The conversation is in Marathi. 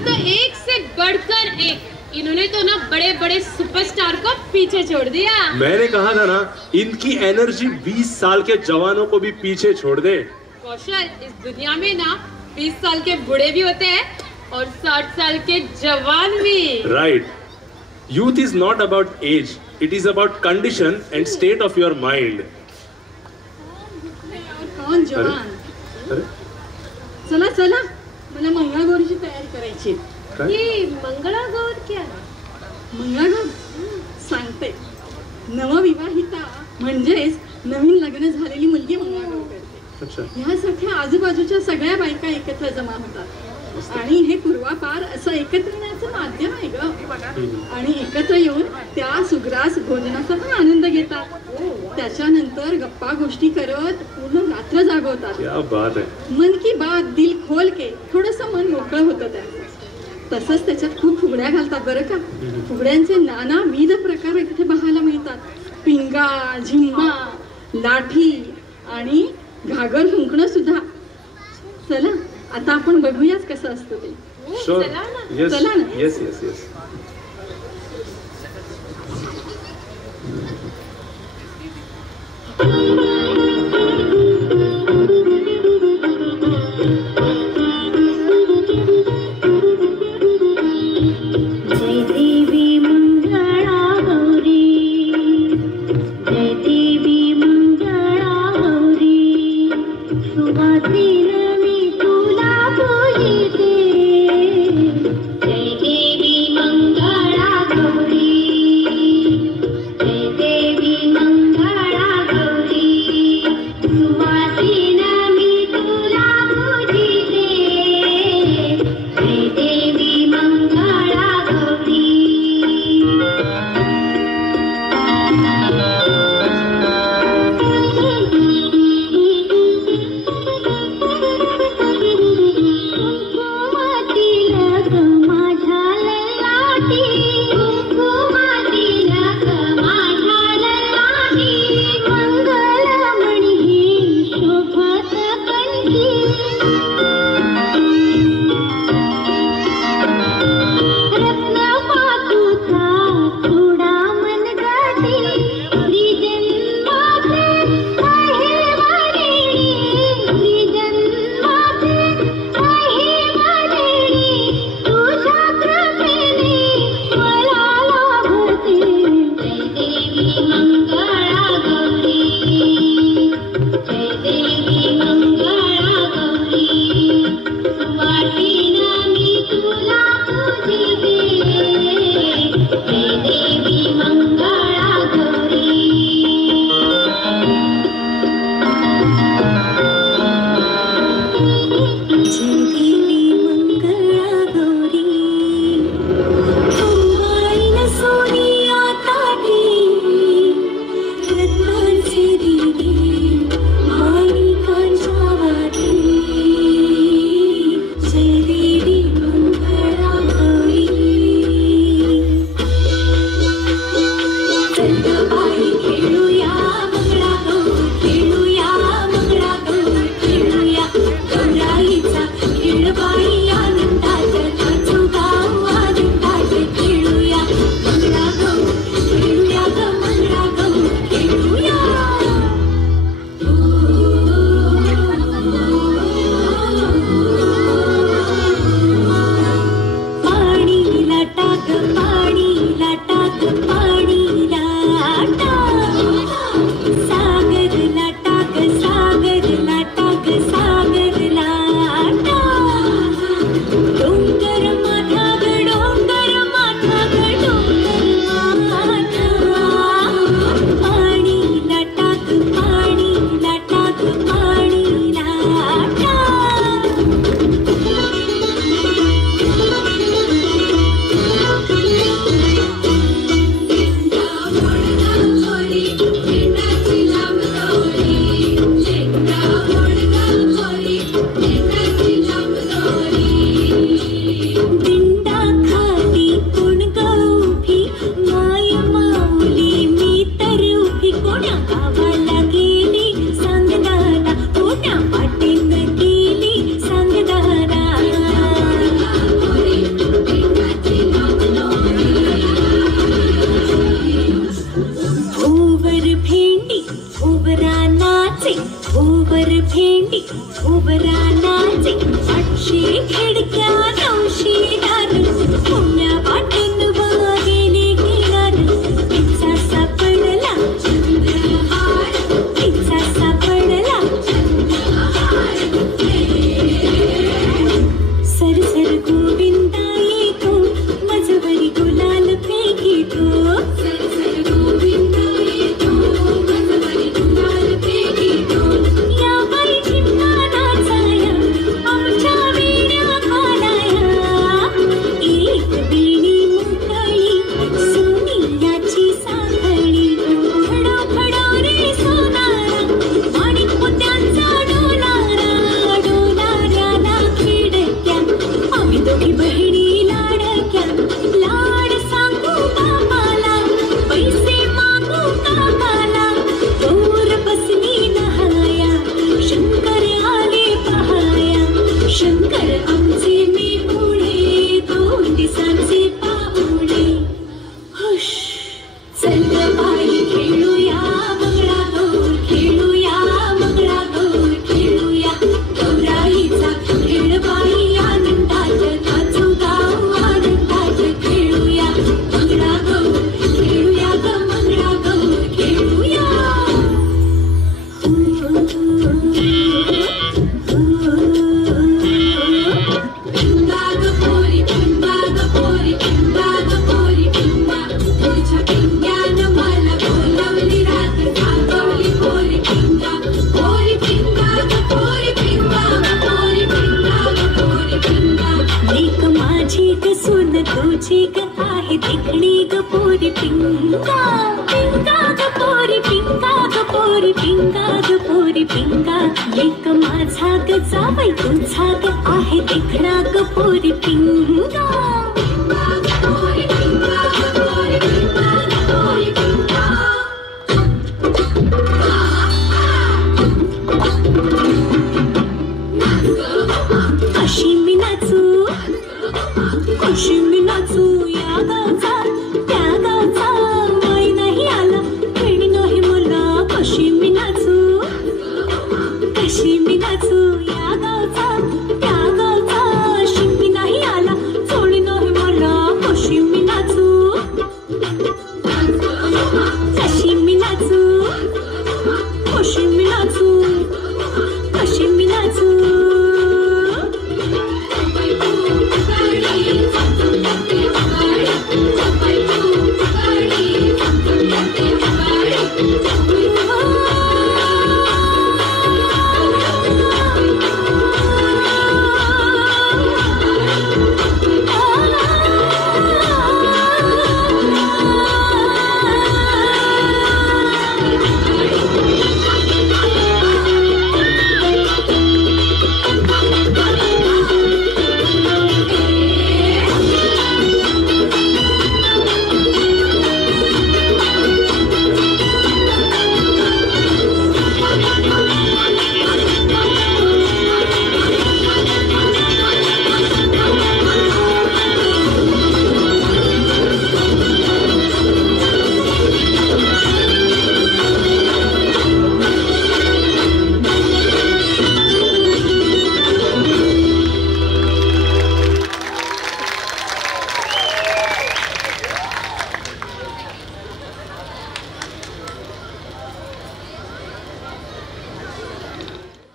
तो एक से बढ़कर एक, इन्होंने तो ना बड़े बड़े सुपरस्टार को पीछे छोड़ दिया। मैंने कहा था ना, इनकी एनर्जी 20 साल के जवानों को भी पीछे छोड़ दे। कौशल, इस दुनिया में ना 20 साल के बूढ़े भी होते हैं और 60 साल के जवान भी। Right, youth is not about age, it is about condition and state of your mind. कौन जवान? अरे चला चला, मला मंगळागौरीची तयारी करायची। ये मंगळागौर क्या है? मंगळागौर सांगते, नवविवाहिता म्हणजेच नवीन लग्न झालेली मुलगी मंगळागौर करते। अच्छा, ह्यासाठी आजूबाजूच्या सगळ्या बायका एकत्र जमा होतात आणि हे पूर्वापार असं एकत्र येण्याचं माध्यम आहे ग। आणि एकत्र येऊन त्या सुग्रास भोजनाचा पण आनंद घेतात। त्याच्यानंतर गप्पा गोष्टी करत पूर्ण रात्र जागवतात। क्या बात आहे। मन की बात, दिल खोल के, थोडंसं मन मोकळं होतं त्याचं। तसंच त्याच्यात खूप फुगड्या घालतात बरं का। फुगड्यांचे नानाविध प्रकार इथे पाहायला मिळतात। पिंगा, झिम्मा, लाठी आणि घागर फुंकणं सुद्धा। चला आता आपण बघूयाच कसं असतं ते। Sure. चला ना। Yes. चला ना। Yes, yes, yes. Mangala Gauri. माझे 800 खिडक्या 900 दार पुण्या वाटून गेले घेणार तिचा सापडला चंद्रहार तिचा सापडला सरसर गोविंदा येतो मजवरी गुलाल फेकीतो सरसर गोविंदा येतो मजवरी गुलाल फेकीतो या बाई झिम्मा नाचाया आमच्या वेड्या घालाया एक बेणी मुकळी सोनियाची साखळी खडो खडो रे सोनारा माणिक मोत्यांचा डोलारा डोलाऱ्याला खिडक्या आम्ही दोघी बहिणी लाडक्या लाड सांगू बापाला पैसे मागू काकाला दूर बसली नहाया शंकर आले पहाया शंकर आमचे मेहुणे 2 दिवसांचे पाहुणे हुश चल ग बाई खेळूया मंगळागौर खेळूया मंगळागौर खेळूया गौराईचा खेळ बाई आनंदात नाचू गाऊ आनंदात खेळूया मंगळागौर खेळूया ग मंगळागौर खेळूया पिंगा ग पोरी पिंगा ग पोरी पिंगा ग पोरी पिंगा तुझ्या पिंग्यानं मला बोलवली रात जागवली पोरी पिंगा ग पोरी पिंगा ग पोरी पिंगा ग पोरी पिंगा लेक माझी ग सून तुझी ग आहे देखणी ग पोरी पिंगा पिंगा ग पोरी पिंगा ग पोरी पिंगा ग पोरी पिंगा लेक माझा ग जावई तुझा ग आहे देखणा ग पोरी पिंगा पिंगा ग पोरी पिंगा ग पोरी पिंगा ग पोरी पिंगा अशी मी नाचू या गावचा